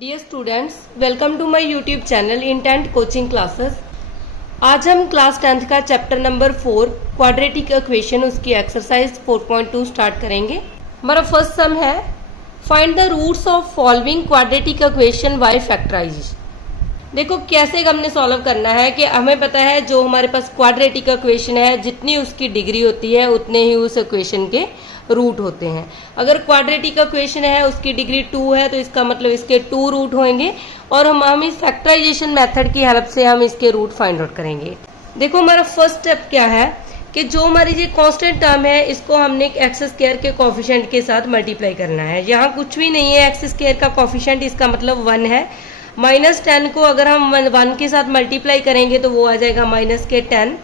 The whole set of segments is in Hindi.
Dear students, welcome to my YouTube channel intent coaching classes. आज हम क्लास 10th का चैप्टर नंबर 4 क्वाड्रेटिक इक्वेशन उसकी एक्सरसाइज 4.2 स्टार्ट करेंगे। हमारा फर्स्ट सम है find the roots of following quadratic equation by factorisation. देखो कैसे हमने सॉल्व करना है कि हमें पता है जो हमारे पास क्वाड्रेटिक इक्वेशन है जितनी उसकी डिग्री होती है उतने ही उस इक्वेशन के रूट होते हैं। अगर क्वाड्रेटिक इक्वेशन है उसकी डिग्री 2 है तो इसका मतलब इसके 2 रूट होंगे और हम इस फैक्टराइजेशन मेथड की हेल्प से हम इसके रूट फाइंड आउट करेंगे। देखो हमारा फर्स्ट स्टेप क्या है कि जो हमारी ये कांस्टेंट टर्म है इसको हमने एक्स स्क्वायर के कोफिशिएंट के साथ मल्टीप्लाई करना है। यहाँ कुछ भी नहीं है, एक्स स्क्वायर का कोफिशिएंट इसका मतलब 1 है। -10 को अगर हम 1 के साथ मल्टीप्लाई करेंगे तो वो आ जाएगा -10।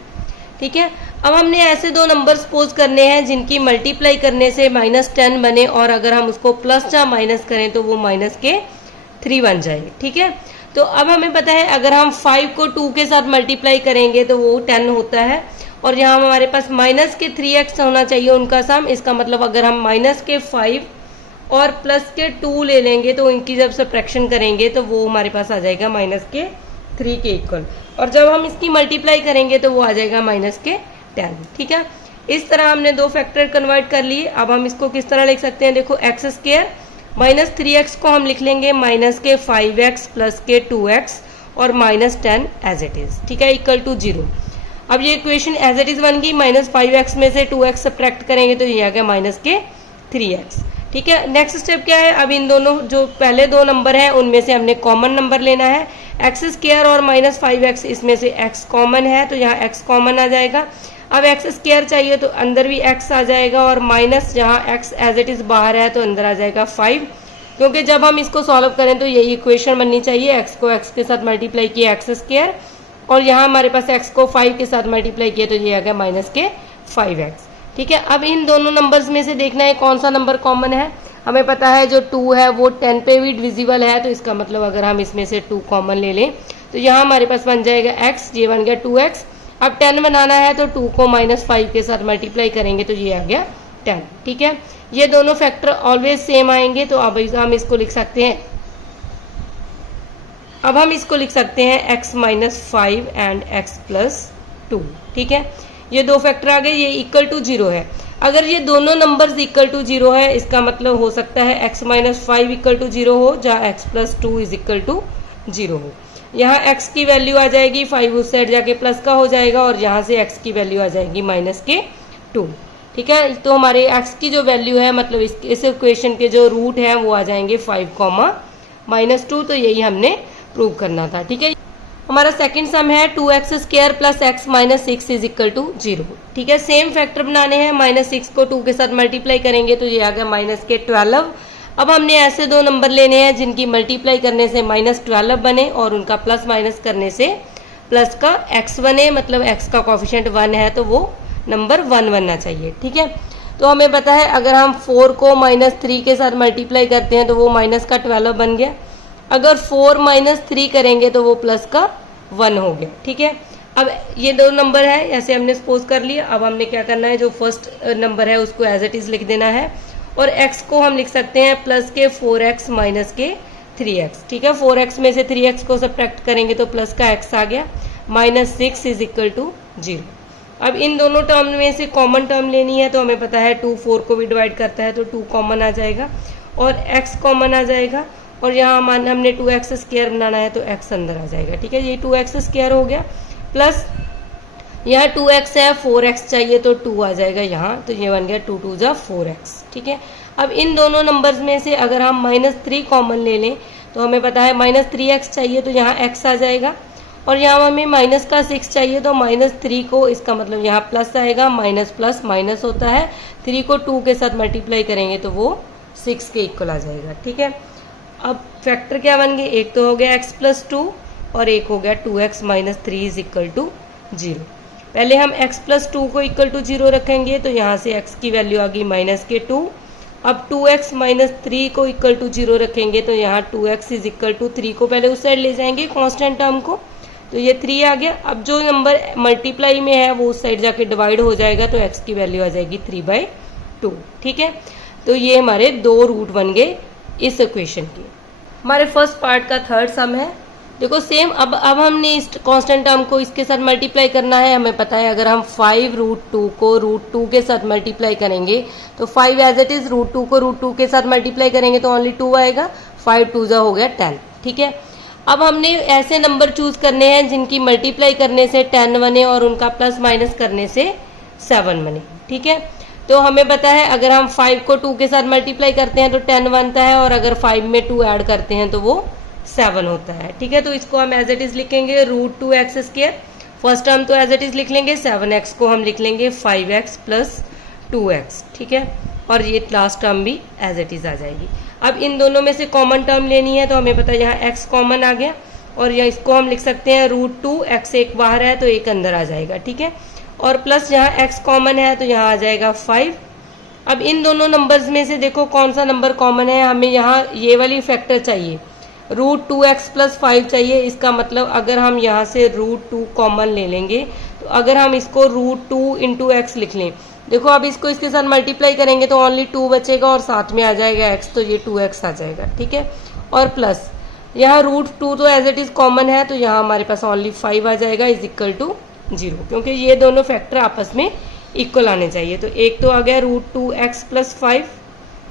ठीक है, अब हमने ऐसे दो नंबर सपोज करने हैं जिनकी मल्टीप्लाई करने से -10 बने और अगर हम उसको प्लस या माइनस करें तो वो -3 बन जाए। ठीक है, तो अब हमें पता है अगर हम 5 को 2 के साथ मल्टीप्लाई करेंगे तो वो 10 होता है और यहाँ हमारे पास -3x होना चाहिए उनका सम। इसका मतलब अगर हम -5 और +2 ले लेंगे तो इनकी जब सब्ट्रैक्शन करेंगे तो वो हमारे पास आ जाएगा -3 के इक्वल और जब हम इसकी मल्टीप्लाई करेंगे तो वो आ जाएगा -10। ठीक है, इस तरह हमने दो फैक्टर कन्वर्ट कर लिए। अब हम इसको किस तरह लिख सकते हैं, देखो एक्स स्क्वायर -3x को हम लिख लेंगे -5x + 2x और -10 एज इट इज। ठीक है, इक्वल टू 0। अब ये इक्वेशन एज इट इज बन गई। -5x में से 2x सब्ट्रैक्ट करेंगे तो ये आ गया -3x। ठीक है, नेक्स्ट स्टेप क्या है, अब इन दोनों जो पहले दो नंबर हैं उनमें से हमने कॉमन नंबर लेना है। एक्स स्क्वायर और -5x इसमें से x कॉमन है तो यहाँ x कॉमन आ जाएगा। अब एक्स स्क्वायर चाहिए तो अंदर भी x आ जाएगा और माइनस जहाँ x एज इट इज बाहर है तो अंदर आ जाएगा 5, क्योंकि जब हम इसको सॉल्व करें तो यही इक्वेशन बननी चाहिए। x को x के साथ मल्टीप्लाई किया एक्स स्क्वायर और यहाँ हमारे पास x को 5 के साथ मल्टीप्लाई किया तो ये आ गया -5x। ठीक है, अब इन दोनों नंबर्स में से देखना है कौन सा नंबर कॉमन है। हमें पता है जो 2 है वो 10 पे भी डिविजिबल है तो इसका मतलब अगर हम इसमें से 2 कॉमन ले लें तो यहाँ हमारे पास बन जाएगा x, ये बन गया 2x। अब 10 बनाना है तो 2 को -5 के साथ मल्टीप्लाई करेंगे तो ये आ गया 10। ठीक है, ये दोनों फैक्टर ऑलवेज सेम आएंगे तो अब हम इसको लिख सकते हैं, x -5 एंड x + 2। ठीक है, ये दो फैक्टर आ गए, ये इक्वल टू 0 है। अगर ये दोनों नंबर्स इक्वल टू 0 है इसका मतलब हो सकता है x -5 इक्वल टू 0 हो जहाँ x + 2 इक्वल टू 0 हो। यहाँ x की वैल्यू आ जाएगी 5 उस साइड जाके प्लस का हो जाएगा और यहाँ से x की वैल्यू आ जाएगी -2। ठीक है, तो हमारे x की जो वैल्यू है मतलब इस इक्वेशन के जो रूट हैं वो आ जाएंगे 5, -2। तो यही हमने प्रूव करना था। ठीक है, हमारा सेकंड सम है 2x square + x - 6 equal to 0। ठीक है, सेम फैक्टर बनाने हैं। -6 को 2 के साथ मल्टीप्लाई करेंगे तो ये आ गया -12। अब हमने ऐसे दो नंबर लेने हैं जिनकी मल्टीप्लाई करने से -12 बने और उनका प्लस माइनस करने से प्लस का x बने, मतलब x का कोफिशिएंट 1 है तो वो नंबर 1 बनना चाहिए। ठीक है, तो हमें पता है अगर हम 4 को -3 के साथ मल्टीप्लाई करते हैं तो वो -12 बन गया। अगर 4 - 3 करेंगे तो वो प्लस का 1 हो गया। ठीक है, अब ये दो नंबर है ऐसे हमने सपोज कर लिया। अब हमने क्या करना है, जो फर्स्ट नंबर है उसको एज इट इज लिख देना है और x को हम लिख सकते हैं +4x - 3x। ठीक है, 4x में से 3x को सब्ट्रैक्ट करेंगे तो प्लस का x आ गया, -6 इक्वल टू 0। अब इन दोनों टर्म में से कॉमन टर्म लेनी है तो हमें पता है 2 4 को भी डिवाइड करता है तो 2 कॉमन आ जाएगा और x कॉमन आ जाएगा और यहाँ हमने 2x स्क्वायर बनाना है तो x अंदर आ जाएगा। ठीक है, ये 2x स्क्वायर हो गया प्लस यहाँ 2x है, 4x चाहिए तो 2 आ जाएगा यहाँ, तो ये बन गया 2 × 2 = 4x। ठीक है, अब इन दोनों नंबर्स में से अगर हम -3 कॉमन ले लें तो हमें पता है -3x चाहिए तो यहाँ x आ जाएगा और यहाँ हमें -6 चाहिए तो -3 को, इसका मतलब यहाँ प्लस आएगा, माइनस प्लस माइनस होता है, 3 को 2 के साथ मल्टीप्लाई करेंगे तो वो 6 के इक्वल आ जाएगा। ठीक है, अब फैक्टर क्या बन गए, एक तो हो गया x + 2 और एक हो गया 2x - 3 इक्वल टू 0। पहले हम x + 2 को इक्वल टू 0 रखेंगे तो यहाँ से x की वैल्यू आ गई -2। अब 2x - 3 को इक्वल टू 0 रखेंगे तो यहाँ 2x इक्वल टू 3 को पहले उस साइड ले जाएंगे कांस्टेंट टर्म को तो ये 3 आ गया। अब जो नंबर मल्टीप्लाई में है वो उस साइड जाके डिवाइड हो जाएगा तो x की वैल्यू आ जाएगी 3/2। ठीक है, तो ये हमारे दो रूट बन गए इस इक्वेशन की। हमारे फर्स्ट पार्ट का थर्ड सम है। देखो सेम अब हमने इस कांस्टेंट टर्म को इसके साथ मल्टीप्लाई करना है। हमें पता है अगर हम 5√2 को √2 के साथ मल्टीप्लाई करेंगे तो 5 एज इट इज √2 को √2 के साथ मल्टीप्लाई करेंगे तो ओनली 2 आएगा। 5 2 जा हो गया 10। ठीक है, अब हमने ऐसे नंबर चूज करने हैं जिनकी मल्टीप्लाई करने से 10 बने और उनका प्लस माइनस करने से 7 बने। ठीक है, तो हमें पता है अगर हम 5 को 2 के साथ मल्टीप्लाई करते हैं तो 10 बनता है और अगर 5 में 2 ऐड करते हैं तो वो 7 होता है। ठीक है, तो इसको हम एज इट इज लिखेंगे √2x²। फर्स्ट टर्म तो एज इट इज लिख लेंगे, 7x को हम लिख लेंगे 5x + 2x। ठीक है, और ये लास्ट टर्म भी एज इट इज आ जाएगी। अब इन दोनों में से कॉमन टर्म लेनी है तो हमें पता है यहाँ x कॉमन आ गया और यहाँ इसको हम लिख सकते हैं √2। x एक बाहर है तो एक अंदर आ जाएगा। ठीक है, और प्लस यहाँ x कॉमन है तो यहाँ आ जाएगा 5। अब इन दोनों नंबर्स में से देखो कौन सा नंबर कॉमन है। हमें यहाँ ये वाली फैक्टर चाहिए, √2x + 5 चाहिए। इसका मतलब अगर हम यहाँ से √2 कॉमन ले लेंगे तो अगर हम इसको √2 × x लिख लें, देखो अब इसको इसके साथ मल्टीप्लाई करेंगे तो ओनली 2 बचेगा और साथ में आ जाएगा x, तो ये 2x आ जाएगा। ठीक है, और प्लस यहाँ √2 तो एज इट इज कॉमन है तो यहाँ हमारे पास ओनली 5 आ जाएगा = 0, क्योंकि ये दोनों फैक्टर आपस में इक्वल आने चाहिए। तो एक तो आ गया √2x + 5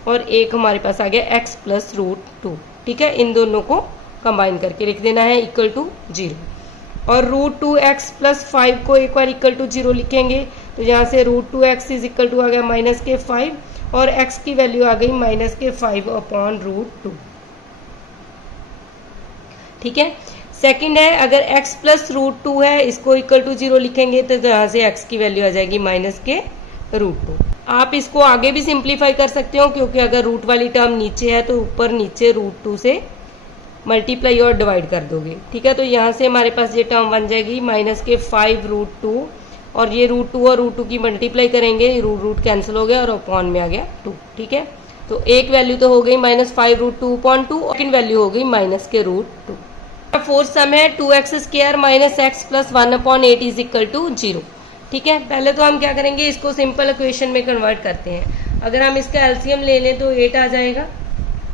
और एक हमारे पास आ गया x + √2। ठीक है, इन दोनों को कंबाइन करके लिख देना है = 0। और √2x + 5 को एक बार = 0 लिखेंगे तो यहाँ से √2x = आ गया -5 और x की वैल्यू आ गई -5/√2। ठीक है, सेकंड है अगर x + √2 है, इसको = 0 लिखेंगे तो यहाँ से x की वैल्यू आ जाएगी -√2। आप इसको आगे भी सिंप्लीफाई कर सकते हो, क्योंकि अगर रूट वाली टर्म नीचे है तो ऊपर नीचे √2 से मल्टीप्लाई और डिवाइड कर दोगे। ठीक है, तो यहाँ से हमारे पास ये टर्म बन जाएगी -5√2 और ये √2 और √2 की मल्टीप्लाई करेंगे, रूट कैंसिल हो गया और अपॉन में आ गया 2। ठीक है, तो एक वैल्यू तो हो गई -5√2/2 और सेकंड वैल्यू हो गई -√2। फोर्थ सम है 2x² - x + 1/8 = 0। ठीक है, पहले तो हम क्या करेंगे, इसको सिंपल इक्वेशन में कन्वर्ट करते हैं। अगर हम इसका एलसीएम ले लें तो 8 आ जाएगा,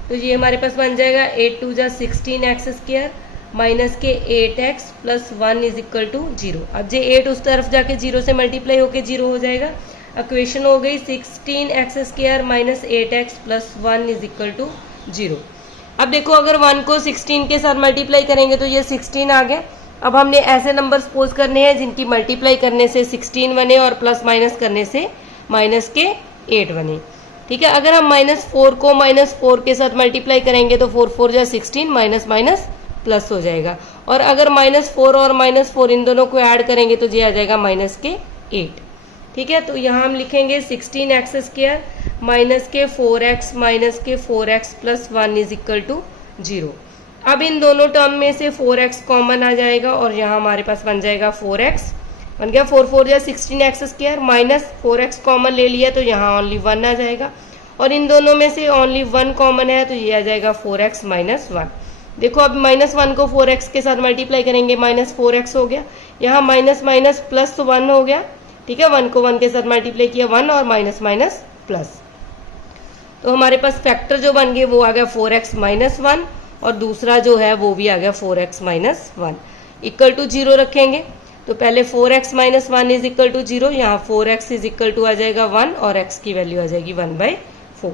तो ये हमारे पास बन जाएगा 8 2 जा 16x² -8x + 1 = 0। अब जे 8 उस तरफ जाके 0 से मल्टीप्लाई होके 0 हो जाएगा। इक्वेशन हो गई 16x² -8x + 1 = 0। अब देखो अगर 1 को 16 के साथ मल्टीप्लाई करेंगे तो ये 16 आ गया। अब हमने ऐसे नंबर सपोज करने हैं जिनकी मल्टीप्लाई करने से 16 बने और प्लस माइनस करने से -8 बने। ठीक है, अगर हम -4 को -4 के साथ मल्टीप्लाई करेंगे तो 4 4 जा 16 माइनस माइनस प्लस हो जाएगा। और अगर -4 और -4 इन दोनों को ऐड करेंगे तो ये आ जाएगा -8। ठीक है, तो यहाँ हम लिखेंगे 16x² -4x -4x + 1 = 0। अब इन दोनों टर्म में से 4x कॉमन आ जाएगा और यहाँ हमारे पास बन जाएगा 4x बन गया। 4 4 जा 16x² माइनस 4x कॉमन ले लिया तो यहाँ ओनली 1 आ जाएगा और इन दोनों में से ओनली 1 कॉमन है तो ये आ जाएगा 4x - 1। देखो अब -1 को 4x के साथ मल्टीप्लाई करेंगे -4x हो गया, यहाँ माइनस माइनस प्लस 1 हो गया। ठीक है, 1 को 1 के साथ मल्टीप्लाई किया 1 और माइनस माइनस प्लस, तो हमारे पास फैक्टर जो बन गए वो आ गया 4x - 1 और दूसरा जो है वो भी आ गया 4x - 1 = 0 रखेंगे। तो पहले 4x - 1 = 0, यहाँ 4x = आ जाएगा 1 और x की वैल्यू आ जाएगी 1/4।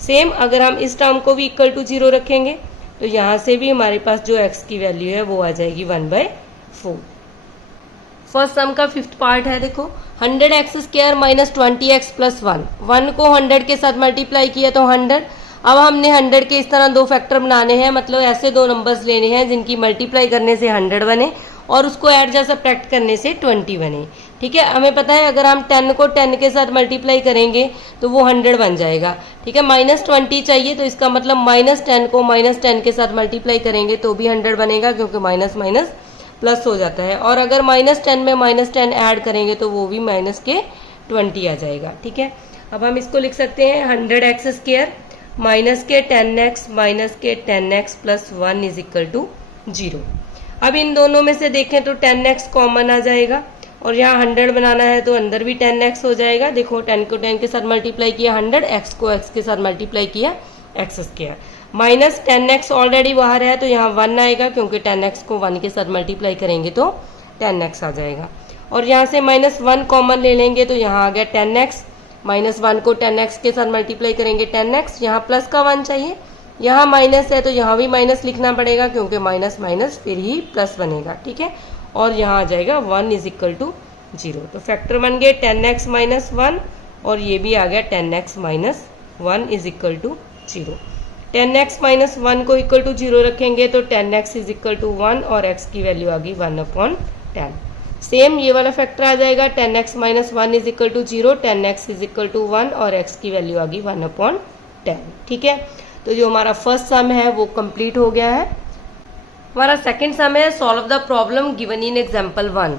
सेम अगर हम इस टर्म को भी = 0 रखेंगे तो यहाँ से भी हमारे पास जो x की वैल्यू है वो आ जाएगी 1/4। फर्स्ट सम का फिफ्थ पार्ट है, देखो 100x² - 20x + 1। 1 को 100 के साथ मल्टीप्लाई किया तो 100। अब हमने 100 के इस तरह दो फैक्टर बनाने हैं, मतलब ऐसे दो नंबर्स लेने हैं जिनकी मल्टीप्लाई करने से 100 बने और उसको ऐड या सब्ट्रैक्ट करने से 20 बने। ठीक है, हमें पता है अगर हम 10 को 10 के साथ मल्टीप्लाई करेंगे तो वो 100 बन जाएगा। ठीक है, -20 चाहिए तो इसका मतलब -10 को -10 के साथ मल्टीप्लाई करेंगे तो भी 100 बनेगा, क्योंकि माइनस माइनस प्लस हो जाता है। और अगर -10 में -10 ऐड करेंगे तो वो भी -20 आ जाएगा। ठीक है, अब हम इसको लिख सकते हैं 100x² -10x -10x + 1 = 0। अब इन दोनों में से देखें तो 10x कॉमन आ जाएगा और यहाँ 100 बनाना है तो अंदर भी 10x हो जाएगा। देखो 10 को 10 के साथ मल्टीप्लाई किया 100, x को x के साथ मल्टीप्लाई किया x²। माइनस 10x ऑलरेडी बाहर है तो यहाँ 1 आएगा, क्योंकि 10x को 1 के साथ मल्टीप्लाई करेंगे तो 10x आ जाएगा। और यहाँ से -1 कॉमन ले लेंगे तो यहाँ आ गया 10x, -1 को 10x के साथ मल्टीप्लाई करेंगे 10x, यहाँ प्लस का 1 चाहिए, यहाँ माइनस है तो यहाँ भी माइनस लिखना पड़ेगा, क्योंकि माइनस माइनस फिर ही प्लस बनेगा, ठीक है। और यहाँ आ जाएगा 1 = 0। तो फैक्टर बन गए 10x - 1 और ये भी आ गया 10x - 1 = 0। 10x - 1 को इक्वल टू 0 रखेंगे तो 10x = 1 और x की वैल्यू आ गई 1/10। सेम ये वाला फैक्टर आ जाएगा 10x - 1 = 0, 10x = 1 और x की वैल्यू आ गई 1/10, ठीक है। तो जो हमारा फर्स्ट सम है वो कंप्लीट हो गया है। हमारा सेकंड सम है solve the problem given in example 1,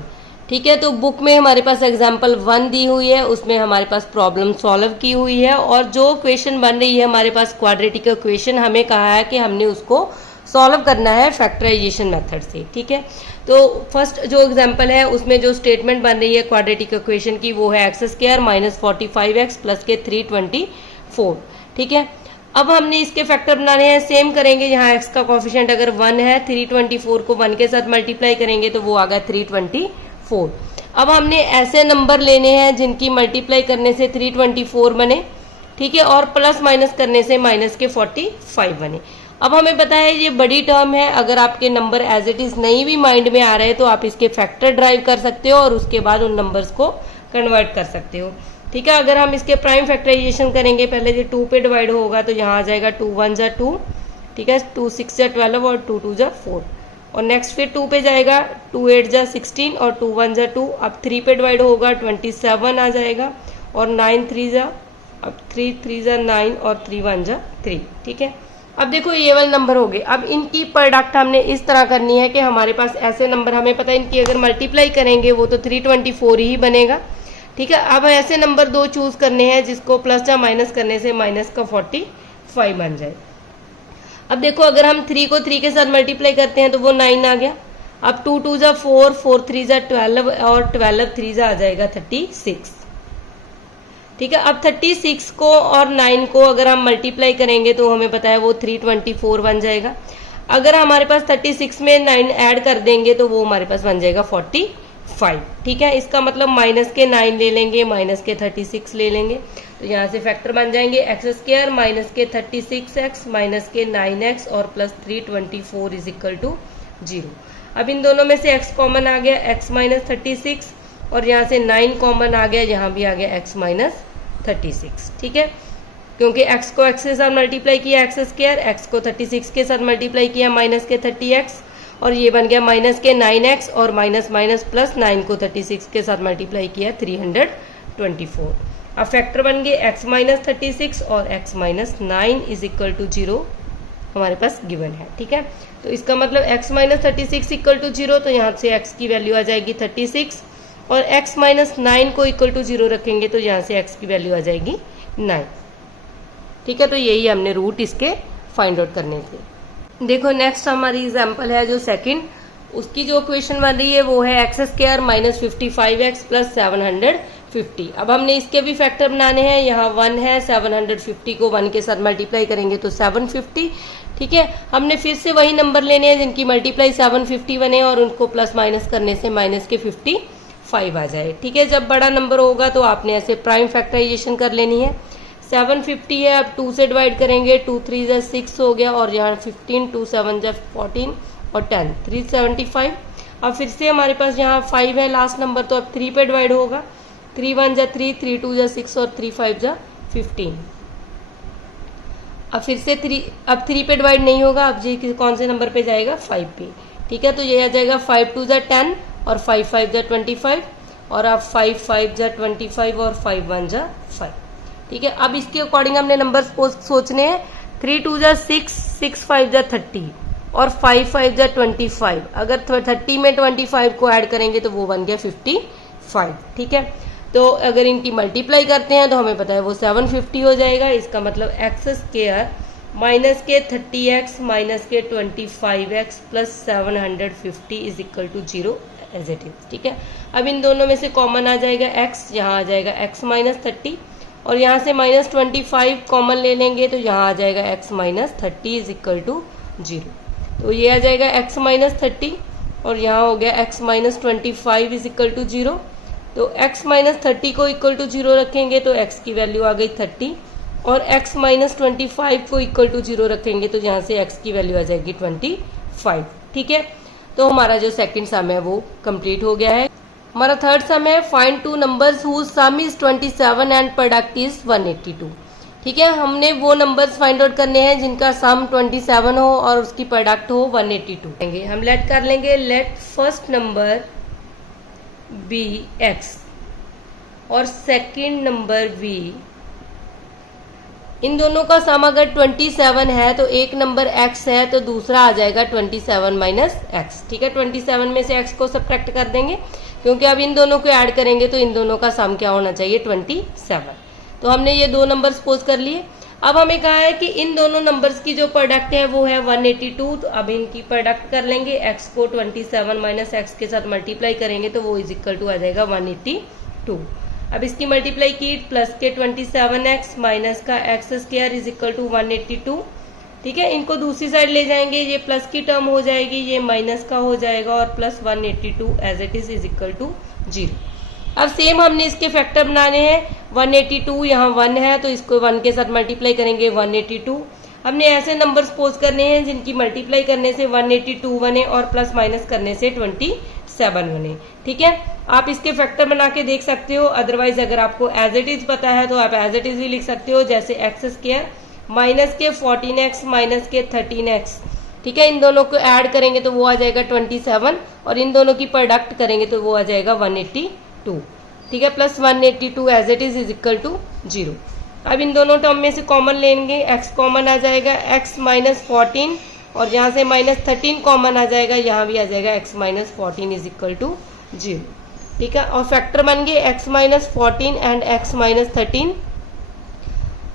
ठीक है। तो बुक में हमारे पास एग्जाम्पल 1 दी हुई है, उसमें हमारे पास प्रॉब्लम सॉल्व की हुई है और जो क्वेश्चन बन रही है हमारे पास क्वाड्रेटिक इक्वेशन, हमें कहा है कि हमने उसको सॉल्व करना है फैक्टराइजेशन मेथड से, ठीक है। तो फर्स्ट जो एग्जांपल है उसमें जो स्टेटमेंट बन रही है क्वाड्रेटिक इक्वेशन की वो है x² - 45x + के 324, ठीक है। अब हमने इसके फैक्टर बनाने हैं, सेम करेंगे। यहाँ x का कोफिशिएंट अगर 1 है, 324 को 1 के साथ मल्टीप्लाई करेंगे तो वो आ गया 324। अब हमने ऐसे नंबर लेने हैं जिनकी मल्टीप्लाई करने से 324 बने, ठीक है, और प्लस माइनस करने से माइनस के 45 बने। अब हमें पता है ये बड़ी टर्म है, अगर आपके नंबर एज इट इज नहीं भी माइंड में आ रहे तो आप इसके फैक्टर ड्राइव कर सकते हो और उसके बाद उन नंबर्स को कन्वर्ट कर सकते हो, ठीक है। अगर हम इसके प्राइम फैक्टराइजेशन करेंगे, पहले ये 2 पे डिवाइड होगा तो यहाँ आ जाएगा 2 × 1 = 2, ठीक है, 2 × 6 = 12 और 2 × 2 = 4। और नेक्स्ट फिर 2 पे जाएगा, 2 × 8 = 16 और 2 × 1 = 2। अब 3 पे डिवाइड होगा 27 आ जाएगा और 9 × 3 = 3 × 3 = 9 और 3 × 1 = 3, ठीक है। अब देखो ये वाले नंबर हो गए। अब इनकी प्रोडक्ट हमने इस तरह करनी है कि हमारे पास ऐसे नंबर, हमें पता है इनकी अगर मल्टीप्लाई करेंगे वो तो 324 ही बनेगा, ठीक है। अब ऐसे नंबर 2 चूज करने हैं जिसको प्लस या माइनस करने से माइनस का 45 बन जाए। अब देखो अगर हम 3 को 3 के साथ मल्टीप्लाई करते हैं तो वो 9 आ गया। अब 2 × 2 = 4, 4 × 3 = 12 और 12 × 3 आ जाएगा 36, ठीक है। अब 36 को और 9 को अगर हम मल्टीप्लाई करेंगे तो हमें पता है वो 324 बन जाएगा। अगर हमारे पास 36 में 9 ऐड कर देंगे तो वो हमारे पास बन जाएगा 45, ठीक है। इसका मतलब माइनस के 9 ले लेंगे, माइनस के 36 ले लेंगे, तो यहाँ से फैक्टर बन जाएंगे x² - के 36x माइनस के 9x और प्लस 324 = 0। अब इन दोनों में से x कॉमन आ गया, x - 36, और यहाँ से 9 कॉमन आ गया, यहाँ भी आ गया x - 36, ठीक है। क्योंकि x को x के साथ मल्टीप्लाई किया x², x को 36 के साथ मल्टीप्लाई किया माइनस के 30x, और ये बन गया माइनस के 9x और माइनस माइनस प्लस 9 को 36 के साथ मल्टीप्लाई किया 324। अब फैक्टर बन गए x - 36 और x - 9 = 0 हमारे पास गिवन है, ठीक है। तो इसका मतलब x - 36 = 0, तो यहाँ से x की वैल्यू आ जाएगी 36 और x - 9 को इक्वल टू 0 रखेंगे तो यहाँ से x की वैल्यू आ जाएगी 9, ठीक है। तो यही हमने रूट इसके फाइंड आउट करने थे। देखो नेक्स्ट हमारी एग्जांपल है जो सेकंड, उसकी जो इक्वेशन बन रही है वो है x² - 55x + 750। अब हमने इसके भी फैक्टर बनाने हैं। यहाँ 1 है, 750 को 1 के साथ मल्टीप्लाई करेंगे तो 750, ठीक है। हमने फिर से वही नंबर लेने हैं जिनकी मल्टीप्लाई 750 बने और उनको प्लस माइनस करने से माइनस के 55 आ जाए, ठीक है। जब बड़ा नंबर होगा तो आपने ऐसे प्राइम फैक्टराइजेशन कर लेनी है। 750 है, अब 2 से डिवाइड करेंगे, 2 × 3 = 6 हो गया और यहाँ 15, 2 × 7 = 14 और 10, 375। अब फिर से हमारे पास यहाँ 5 है लास्ट नंबर, तो अब 3 पे डिवाइड होगा, 3 × 1 = 3, 3 × 2 = 6 और 3 × 5 = 15। अब फिर से 3 पे डिवाइड नहीं होगा, अब जी कौन से नंबर पे जाएगा 5 पे, ठीक है। तो ये आ जाएगा 5 × 2 = 10 और 5 × 5 = 25 और अब 5 × 5 = 25 और 5 × 1 = 5, ठीक है। अब इसके अकॉर्डिंग हमने नंबर सोचने हैं। 3 × 2 = 6, 6 × 5 = 30 और 5 × 5 = 25। अगर 30 में 25 को ऐड करेंगे तो वो बन गया 55, ठीक है। तो अगर इनकी मल्टीप्लाई करते हैं तो हमें पता है वो 750 हो जाएगा। इसका मतलब x² माइनस के 30x माइनस के 25x plus 750 = 0 as it is, ठीक है। अब इन दोनों में से कॉमन आ जाएगा x, यहाँ आ जाएगा x - 30 और यहाँ से -25 कॉमन ले लेंगे तो यहाँ आ जाएगा x minus 30 is equal to 0। तो ये आ जाएगा x माइनस 30 और यहाँ हो गया x minus 25 is equal to 0। तो x माइनस 30 को इक्वल टू 0 रखेंगे तो x की वैल्यू आ गई 30 और x माइनस 25 को इक्वल टू 0 रखेंगे तो यहाँ से x की वैल्यू आ जाएगी 25। ठीक है, तो हमारा जो सेकंड सम है वो कंप्लीट हो गया है। हमारा थर्ड सम है find two numbers whose sum is 27 and product is 182। ठीक है, हमने वो नंबर्स फाइंड आउट करने हैं जिनका सम 27 हो और उसकी प्रोडक्ट हो 182। हम लेट कर लेंगे, let first number be x और सेकंड नंबर v। इन दोनों का सम अगर 27 है तो एक नंबर x है तो दूसरा आ जाएगा 27 माइनस x। ठीक है, 27 में से x को सब्ट्रैक्ट कर देंगे क्योंकि अब इन दोनों को ऐड करेंगे तो इन दोनों का सम क्या होना चाहिए 27। तो हमने ये दो नंबर सपोज कर लिए। अब हमें कहा है कि इन दोनों नंबर्स की जो प्रोडक्ट है वो है 182। तो अब इनकी प्रोडक्ट कर लेंगे, x को 27 माइनस x के साथ मल्टीप्लाई करेंगे तो वो इज इक्वल टू आ जाएगा 182। अब इसकी मल्टीप्लाई की प्लस के 27x माइनस का x square is equal to 182। ठीक है, इनको दूसरी साइड ले जाएंगे, ये प्लस की टर्म हो जाएगी, ये माइनस का हो जाएगा और plus 182 as it is equal to 0। अब सेम हमने इसके फैक्टर बनाने हैं। 182 यहाँ 1 है तो इसको 1 के साथ मल्टीप्लाई करेंगे 182। हमने ऐसे नंबर सपोज करने हैं जिनकी मल्टीप्लाई करने से 182 बने और प्लस माइनस करने से 27 बने। ठीक है, आप इसके फैक्टर बना के देख सकते हो, अदरवाइज अगर आपको एज इट इज पता है तो आप एज इट इज भी लिख सकते हो, जैसे एक्स स्क्वायर माइनस के 14x माइनस के 13x। ठीक है, इन दोनों को ऐड करेंगे तो वो आ जाएगा 27 और इन दोनों की प्रोडक्ट करेंगे तो वो आ जाएगा 182। ठीक है, plus 182 as it is equal to 0। अब इन दोनों टर्म में से कॉमन लेंगे, x कॉमन आ जाएगा, x माइनस 14 और यहाँ से माइनस 13 कॉमन आ जाएगा, यहाँ भी आ जाएगा x minus 14 is equal to 0। ठीक है, और फैक्टर बन गए x minus 14 and x minus 13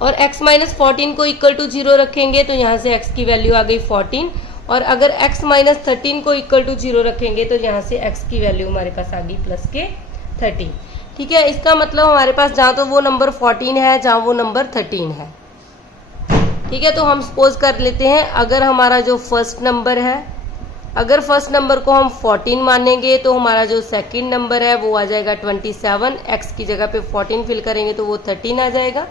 और x माइनस 14 को इक्वल टू 0 रखेंगे तो यहाँ से x की वैल्यू आ गई 14 और अगर x माइनस 13 को इक्वल टू 0 रखेंगे तो यहाँ से x की वैल्यू हमारे पास आ गई प्लस के 13। ठीक है, इसका मतलब हमारे पास जहाँ तो वो नंबर 14 है जहाँ वो नंबर 13 है। ठीक है, तो हम सपोज कर लेते हैं अगर हमारा जो फर्स्ट नंबर है, अगर फर्स्ट नंबर को हम 14 मानेंगे तो हमारा जो सेकंड नंबर है वो आ जाएगा 27, x की जगह पे 14 फिल करेंगे तो वो 13 आ जाएगा।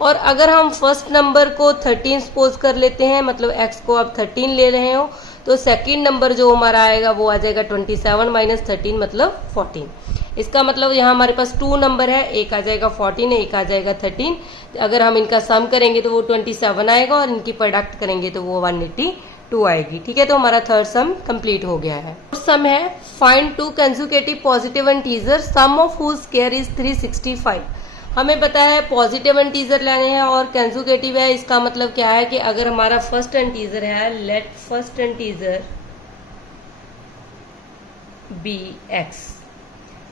और अगर हम फर्स्ट नंबर को 13 सपोज कर लेते हैं, मतलब x को आप 13 ले रहे हो, तो सेकंड नंबर जो हमारा आएगा वो आ जाएगा 27 माइनस 13 मतलब 14। इसका मतलब यहाँ हमारे पास 2 नंबर है, एक आ जाएगा 14 एक आ जाएगा 13। अगर हम इनका सम करेंगे तो वो 27 आएगा और इनकी प्रोडक्ट करेंगे तो वो 182 आएगी। ठीक है, तो हमारा थर्ड सम कंप्लीट हो गया है। सम है find two consecutive positive integer sum of whose square is 365। हमें पता है पॉजिटिव इंटीजर लेने हैं और कंसेक्यूटिव है, इसका मतलब क्या है कि अगर हमारा फर्स्ट इंटीजर है, let first integer be x.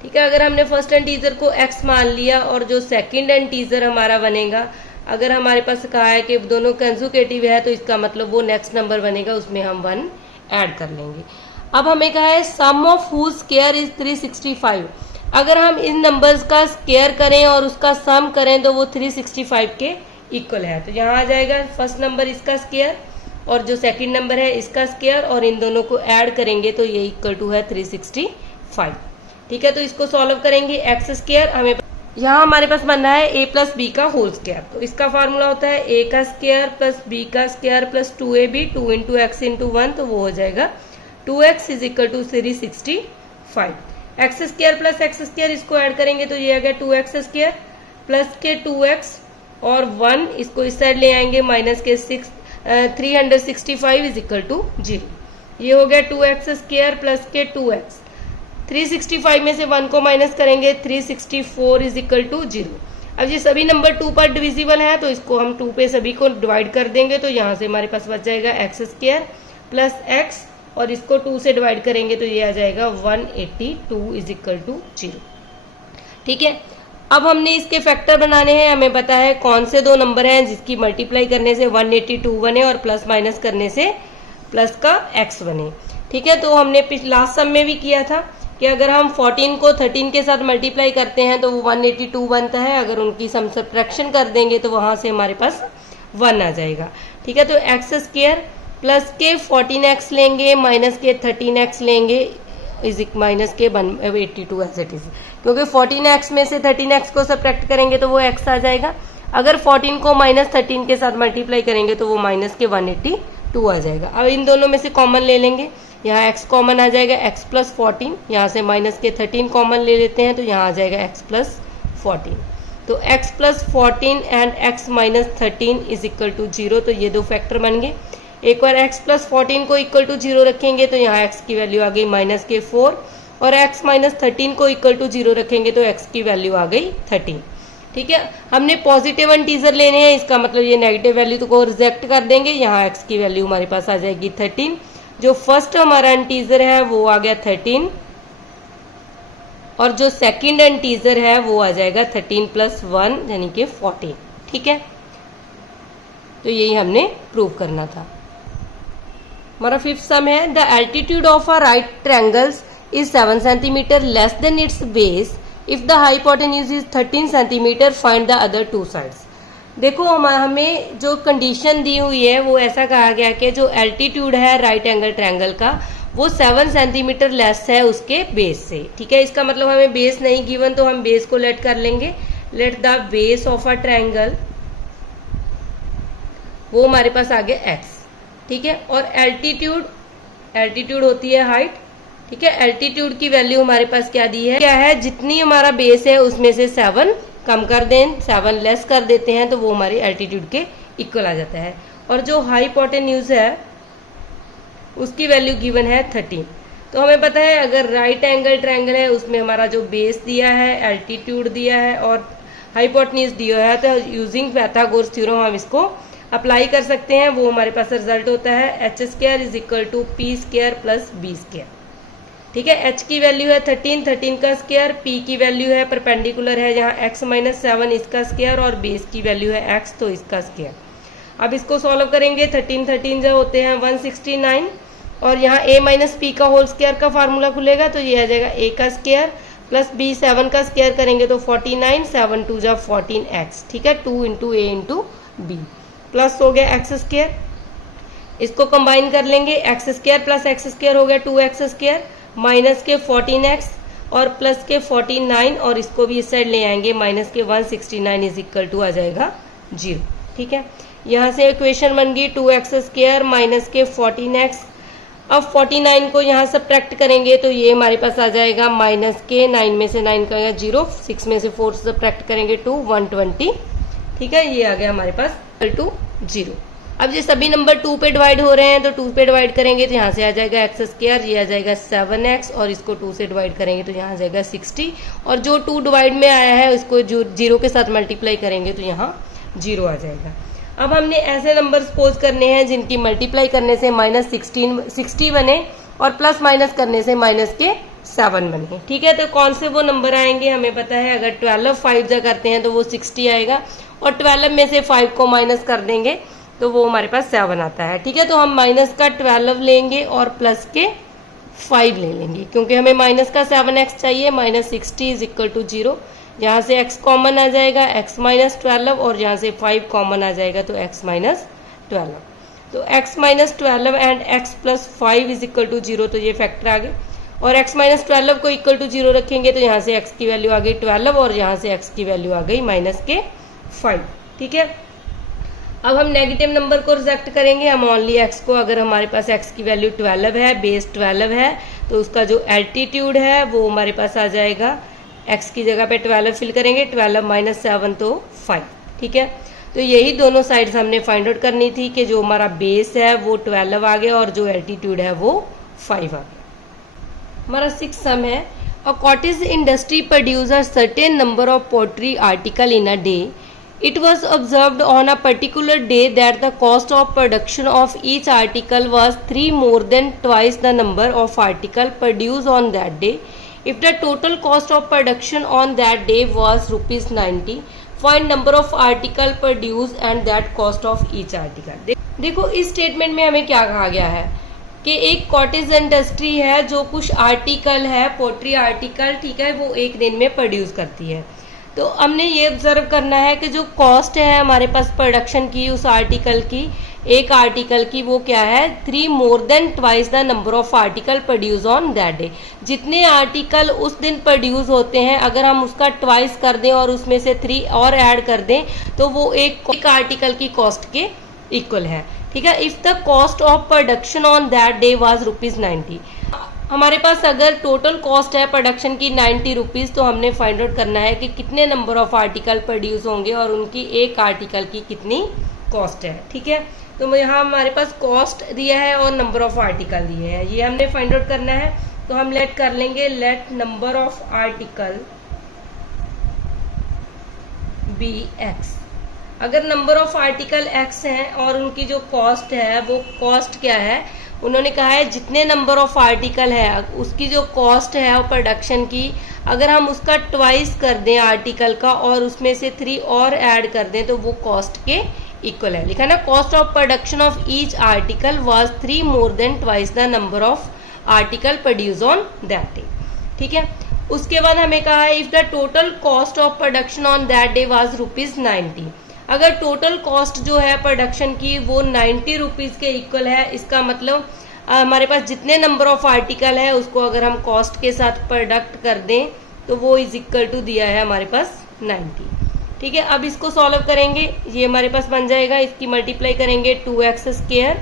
ठीक है, अगर हमने फर्स्ट इंटीजर को x मान लिया और जो सेकंड इंटीजर हमारा बनेगा, अगर हमारे पास कहा है कि दोनों कंसेक्यूटिव है तो इसका मतलब वो नेक्स्ट नंबर बनेगा, उसमें हम 1 ऐड कर लेंगे। अब हमें कहा है सम ऑफ हुज स्क्वायर इज 365। अगर हम इन नंबर्स का स्क्वायर करें और उसका सम करें तो वो 365 के इक्वल है। तो यहाँ आ जाएगा फर्स्ट नंबर इसका स्क्वायर और जो सेकंड नंबर है इसका स्क्वायर और इन दोनों को ऐड करेंगे तो ये इक्वल टू है 365। ठीक है, तो इसको सॉल्व करेंगे, एक्स स्क्वायर हमें यहाँ हमारे पास बनना है a प्लस बी का होल स्क्वायर। तो इसका फार्मूला होता है a का स्क्वायर प्लस b का square plus 2ab 2 into x into 1, तो वो हो जाएगा 2x is equal to 365। X square plus x square इसको ऐड करेंगे तो ये आ गया 2x स्क्वायर प्लस के 2x और 1 इसको इस साइड ले आएंगे माइनस के 365 इज इक्वल टू 0। ये हो गया 2x स्क्वायर प्लस के 2x। 365 में से 1 को माइनस करेंगे 364 इज इक्वल टू 0। अब ये सभी नंबर 2 पर डिविजिबल है तो इसको हम 2 पे सभी को डिवाइड कर देंगे तो यहाँ से हमारे पास बच जाएगा एक्स स्क्वायर प्लस एक्स और इसको 2 से डिवाइड करेंगे तो ये आ जाएगा 182 इज इक्वल टू 0। ठीक है, अब हमने इसके फैक्टर बनाने हैं। हमें पता है कौन से दो नंबर हैं जिसकी मल्टीप्लाई करने से 182 बने और प्लस माइनस करने से प्लस का x बने। ठीक है, तो हमने लास्ट सम में भी किया था कि अगर हम 14 को 13 के साथ मल्टीप्लाई करते हैं तो वो 182 बनता है, अगर उनकी सम सब्ट्रैक्शन कर देंगे तो वहां से हमारे पास 1 आ जाएगा। ठीक है, तो एक्स स्क्वायर प्लस के 14x लेंगे माइनस के 13x लेंगे इज माइनस के 182 एज इट इज, क्योंकि 14x में से 13x को सब्ट्रैक्ट करेंगे तो वो x आ जाएगा। अगर 14 को माइनस 13 के साथ मल्टीप्लाई करेंगे तो वो माइनस के 182 आ जाएगा। अब इन दोनों में से कॉमन ले लेंगे, यहाँ x कॉमन आ जाएगा, x प्लस 14, यहाँ से माइनस के 13 कॉमन ले लेते हैं तो यहाँ आ जाएगा x प्लस 14। तो x plus 14 and x minus 13 is equal to 0, तो ये दो फैक्टर बन गए। एक बार x प्लस 14 को इक्वल टू 0 रखेंगे तो यहाँ x की वैल्यू आ गई माइनस के 4, और x माइनस 13 को इक्वल टू 0 रखेंगे तो x की वैल्यू आ गई 13। ठीक है, हमने पॉजिटिव इंटीजर लेने हैं, इसका मतलब ये नेगेटिव वैल्यू को रिजेक्ट कर देंगे। यहाँ x की वैल्यू हमारे पास आ जाएगी 13। जो फर्स्ट हमारा इंटीजर है वो आ गया 13, और जो सेकंड इंटीजर है वो आ जाएगा 13 प्लस 1 यानी कि 14। ठीक है, तो यही हमने प्रूव करना था। हमारा फिफ्थ सम है, the altitude of a right triangles is 7 centimetre less than it's base if the hypotenuse is 13 centimetre, find the other two sides. देखो हमें जो कंडीशन दी हुई है वो ऐसा कहा गया कि जो एल्टीट्यूड है राइट एंगल ट्रायंगल का वो 7 सेंटीमीटर लेस है उसके बेस से। ठीक है, इसका मतलब हमें बेस नहीं गिवन तो हम बेस को लेट कर लेंगे। Let the base of a triangle, वो हमारे पास आ गया x। ठीक है, और एल्टीट्यूड होती है हाइट। ठीक है, एल्टीट्यूड की वैल्यू हमारे पास क्या दी है, क्या है, जितनी हमारा बेस है उसमें से 7 कम कर दें, 7 लेस कर देते हैं तो वो हमारी एल्टीट्यूड के इक्वल आ जाता है। और जो हाइपोटेन्यूज है उसकी वैल्यू गिवन है 13। तो हमें पता है अगर राइट एंगल ट्रायंगल है उसमें हमारा जो बेस दिया है, एल्टीट्यूड दिया है और हाइपोटेन्यूज दिया है, तो यूजिंग पाइथागोरस थ्योरम हम इसको अप्लाई कर सकते हैं। वो हमारे पास रिजल्ट होता है h square is equal to P square plus B square. ठीक है, h की वैल्यू है 13 का स्क्वायर, p की वैल्यू है परपेंडिकुलर है यहाँ x माइनस 7 इसका स्क्वायर, और बेस की वैल्यू है x तो इसका स्क्वायर। अब इसको सॉल्व करेंगे, 13 जो होते हैं 169, और यहाँ a माइनस पी का होल स्क्वायर का फार्मूला खुलेगा तो ये आ जाएगा a का स्क्वायर प्लस b 7 का स्क्वायर करेंगे तो 49, 7 2 जा 14x। ठीक है, 2 into a into B plus हो गया एक्स स्क्वायर। इसको कंबाइन कर लेंगे, x square plus x square हो गया 2x स्क्वायर, माइनस के 14x और प्लस के 49, और इसको भी इस साइड ले आएंगे, माइनस के 169 इज इक्वल टू आ जाएगा 0। ठीक है, यहाँ से इक्वेशन बन गई 2x स्क्वायर माइनस के 14x। अब 49 को यहाँ सब्ट्रैक्ट करेंगे तो ये हमारे पास आ जाएगा माइनस के 9 में से 9 का 0, 6 में से 4 सब्ट्रैक्ट करेंगे 2, 120। ठीक है, ये आ गया हमारे पास टू 0। अब ये सभी नंबर 2 पे डिवाइड हो रहे हैं तो 2 पे डिवाइड करेंगे तो यहाँ से आ जाएगा एक्स स्क्वायर, ये आ जाएगा 7x, और इसको 2 से डिवाइड करेंगे तो यहाँ आ जाएगा 60, और जो 2 डिवाइड में आया है उसको 0 के साथ मल्टीप्लाई करेंगे तो यहाँ 0 आ जाएगा। अब हमने ऐसे नंबर सपोज करने हैं जिनकी मल्टीप्लाई करने से माइनस 60 बने और प्लस माइनस करने से माइनस के 7 बने। ठीक है, तो कौन से वो नंबर आएंगे हमें पता है, अगर 12 5 जा करते हैं तो वो 60 आएगा, और 12 में से 5 को माइनस कर देंगे तो वो हमारे पास 7 आता है। ठीक है, तो हम माइनस का 12 लेंगे और प्लस के 5 ले लेंगे, क्योंकि हमें माइनस का 7x चाहिए। माइनस 60 इज इक्वल टू 0, यहाँ से x कॉमन आ जाएगा, x माइनस 12, और यहाँ से 5 कॉमन आ जाएगा तो x माइनस 12। तो x minus 12 and x plus 5 is equal to 0, तो ये फैक्टर आ गए, और x माइनस 12 को इक्वल टू 0 रखेंगे तो यहाँ से x की वैल्यू आ गई 12, और यहाँ से x की वैल्यू आ गई माइनस के 5। ठीक है, अब हम नेगेटिव नंबर को रिजेक्ट करेंगे, हम ओनली x को, अगर हमारे पास x की वैल्यू 12 है, बेस 12 है, तो उसका जो एल्टीट्यूड है वो हमारे पास आ जाएगा, x की जगह पे 12 फिल करेंगे, 12 माइनस 7 तो 5। ठीक है, तो यही दोनों साइड्स हमने फाइंड आउट करनी थी कि जो हमारा बेस है वो 12 आ गया और जो एल्टीट्यूड है वो 5 आ गया। हमारा 6th सम है, a cottage industry produce a certain number of poultry article in a day. It was observed on a particular day that the cost of production of each article was 3 more than twice the number of article produced on that day. If the total cost of production on that day was rupees 90, find number of article produced and that cost of each article. देखो इस स्टेटमेंट में हमें क्या कहा गया है, कि एक कॉटेज इंडस्ट्री है जो कुछ आर्टिकल है, पोल्ट्री आर्टिकल, ठीक है, वो एक दिन में प्रोड्यूस करती है। तो हमने ये ऑब्जर्व करना है कि जो कॉस्ट है हमारे पास प्रोडक्शन की उस आर्टिकल की, एक आर्टिकल की, वो क्या है, 3 more than twice the number of article produce on that day. जितने आर्टिकल उस दिन प्रोड्यूस होते हैं अगर हम उसका ट्वाइस कर दें और उसमें से 3 और ऐड कर दें तो वो एक आर्टिकल की कॉस्ट के इक्वल है, ठीक है। If the cost of production on that day was ₹90, हमारे पास अगर टोटल कॉस्ट है प्रोडक्शन की 90 रुपीज़, तो हमने फाइंड आउट करना है कि कितने नंबर ऑफ आर्टिकल प्रोड्यूस होंगे और उनकी एक आर्टिकल की कितनी कॉस्ट है, ठीक है। तो यहाँ हमारे पास कॉस्ट दिया है और नंबर ऑफ आर्टिकल दिए हैं, ये हमने फाइंड आउट करना है। तो हम लेट कर लेंगे, let number of article be x. अगर नंबर ऑफ आर्टिकल एक्स हैं और उनकी जो कॉस्ट है वो कॉस्ट क्या है, उन्होंने कहा है जितने नंबर ऑफ आर्टिकल है उसकी जो कॉस्ट है और प्रोडक्शन की, अगर हम उसका ट्वाइस कर दें आर्टिकल का और उसमें से 3 और ऐड कर दें तो वो कॉस्ट के इक्वल है। लिखा ना, cost of production of each article was 3 more than twice the number of article produce on that day, ठीक है। उसके बाद हमें कहा है if the total cost of production on that day was ₹90, अगर टोटल कॉस्ट जो है प्रोडक्शन की वो 90 रुपीज़ के इक्वल है, इसका मतलब हमारे पास जितने नंबर ऑफ आर्टिकल है उसको अगर हम कॉस्ट के साथ प्रोडक्ट कर दें तो वो इज इक्वल टू दिया है हमारे पास 90, ठीक है। अब इसको सॉल्व करेंगे, ये हमारे पास बन जाएगा, इसकी मल्टीप्लाई करेंगे 2x²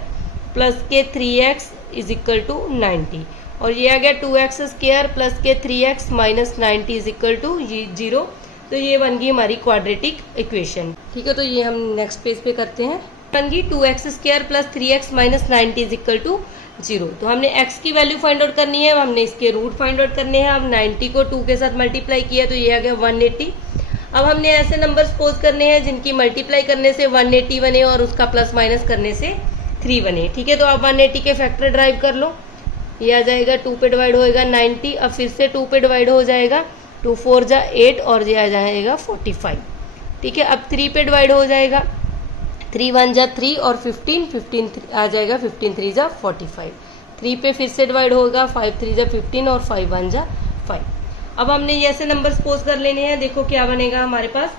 प्लस के 3x इज इक्वल टू 90, और ये आ गया 2x² प्लस के 3x minus 90 is equal to 0। तो ये बन गई हमारी क्वाड्रेटिक इक्वेशन, ठीक है। तो ये हम नेक्स्ट पेज पे करते हैं, बन गई 2x² plus 3x minus 90 is equal to 0। तो हमने x की वैल्यू फाइंड आउट करनी है, हमने इसके रूट फाइंड आउट करने हैं। अब 90 को 2 के साथ मल्टीप्लाई किया तो ये आ गया 180। अब हमने ऐसे नंबर सपोज करने हैं जिनकी मल्टीप्लाई करने से 180 बने और उसका प्लस माइनस करने से 3 बने, ठीक है। तो आप 180 के फैक्टर ड्राइव कर लो, ये आ जाएगा 2 पे डिवाइड होएगा 90, अब फिर से 2 पे डिवाइड हो जाएगा, 2 4 जा 8 और ये आ जाएगा 45, ठीक है। अब 3 पे डिवाइड हो जाएगा, 3 1 जा 3 और 15 आ जाएगा, 15 3 जा 45। 3 पे फिर से डिवाइड होगा, 5 3 जा 15 और 5 1 जा 5। अब हमने ये ऐसे नंबर सपोज कर लेने हैं, देखो क्या बनेगा हमारे पास,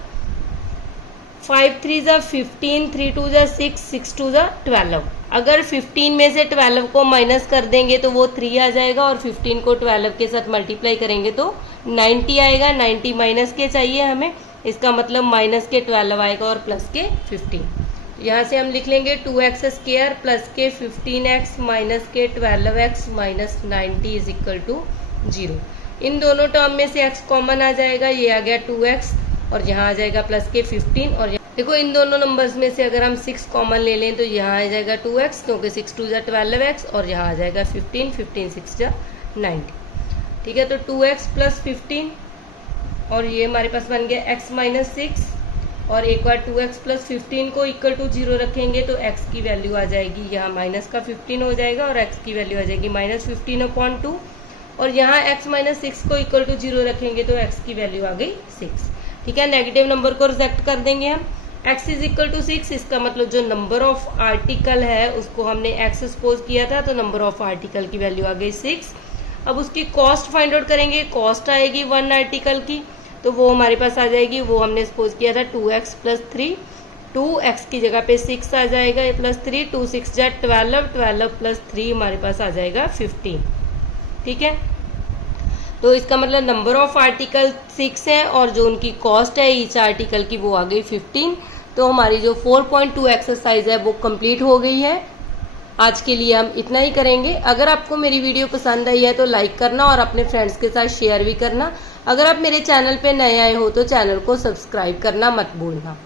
5 3 जा 15, 3 2 जा 6, 6 2 जा 12। अगर 15 में से 12 को माइनस कर देंगे तो वो 3 आ जाएगा और 15 को 12 के साथ मल्टीप्लाई करेंगे तो 90 आएगा। 90 माइनस के चाहिए हमें, इसका मतलब माइनस के 12 आएगा और प्लस के 15। यहाँ से हम लिख लेंगे 2x² प्लस के 15x माइनस के 12x minus 90 is equal to 0। इन दोनों टर्म में से x कॉमन आ जाएगा, ये आ गया 2x और यहाँ आ जाएगा प्लस के 15। और देखो इन दोनों नंबर्स में से अगर हम 6 कॉमन ले लें तो यहाँ आ जाएगा 2x, क्योंकि 6 2 जा 12x और यहाँ आ जाएगा 15, 15 6 जा 90, ठीक है। तो 2x प्लस 15 और ये हमारे पास बन गया x माइनस 6, और एक बार 2x प्लस 15 को इक्वल टू 0 रखेंगे तो x की वैल्यू आ जाएगी, यहाँ माइनस का 15 हो जाएगा और x की वैल्यू आ जाएगी माइनस 15/2, और यहाँ x माइनस 6 को इक्वल टू 0 रखेंगे तो x की वैल्यू आ गई 6, ठीक है। नेगेटिव नंबर को रिजेक्ट कर देंगे हम, x इज इक्वल टू 6, इसका मतलब जो नंबर ऑफ आर्टिकल है उसको हमने x सपोज किया था तो नंबर ऑफ आर्टिकल की वैल्यू आ गई 6। अब उसकी कॉस्ट फाइंड आउट करेंगे, कॉस्ट आएगी 1 आर्टिकल की, तो वो हमारे पास आ जाएगी, वो हमने सपोज किया था 2x प्लस 3, 2x की जगह पे 6 आ जाएगा प्लस 3, 2 6 जा 12, 12 प्लस 3 हमारे पास आ जाएगा 15, ठीक है। तो इसका मतलब नंबर ऑफ आर्टिकल 6 है और जो उनकी कॉस्ट है ईच आर्टिकल की वो आ गई 15। तो हमारी जो 4.2 एक्सरसाइज है वो कंप्लीट हो गई है। आज के लिए हम इतना ही करेंगे। अगर आपको मेरी वीडियो पसंद आई है तो लाइक करना और अपने फ्रेंड्स के साथ शेयर भी करना। अगर आप मेरे चैनल पे नए आए हो तो चैनल को सब्सक्राइब करना मत भूलना।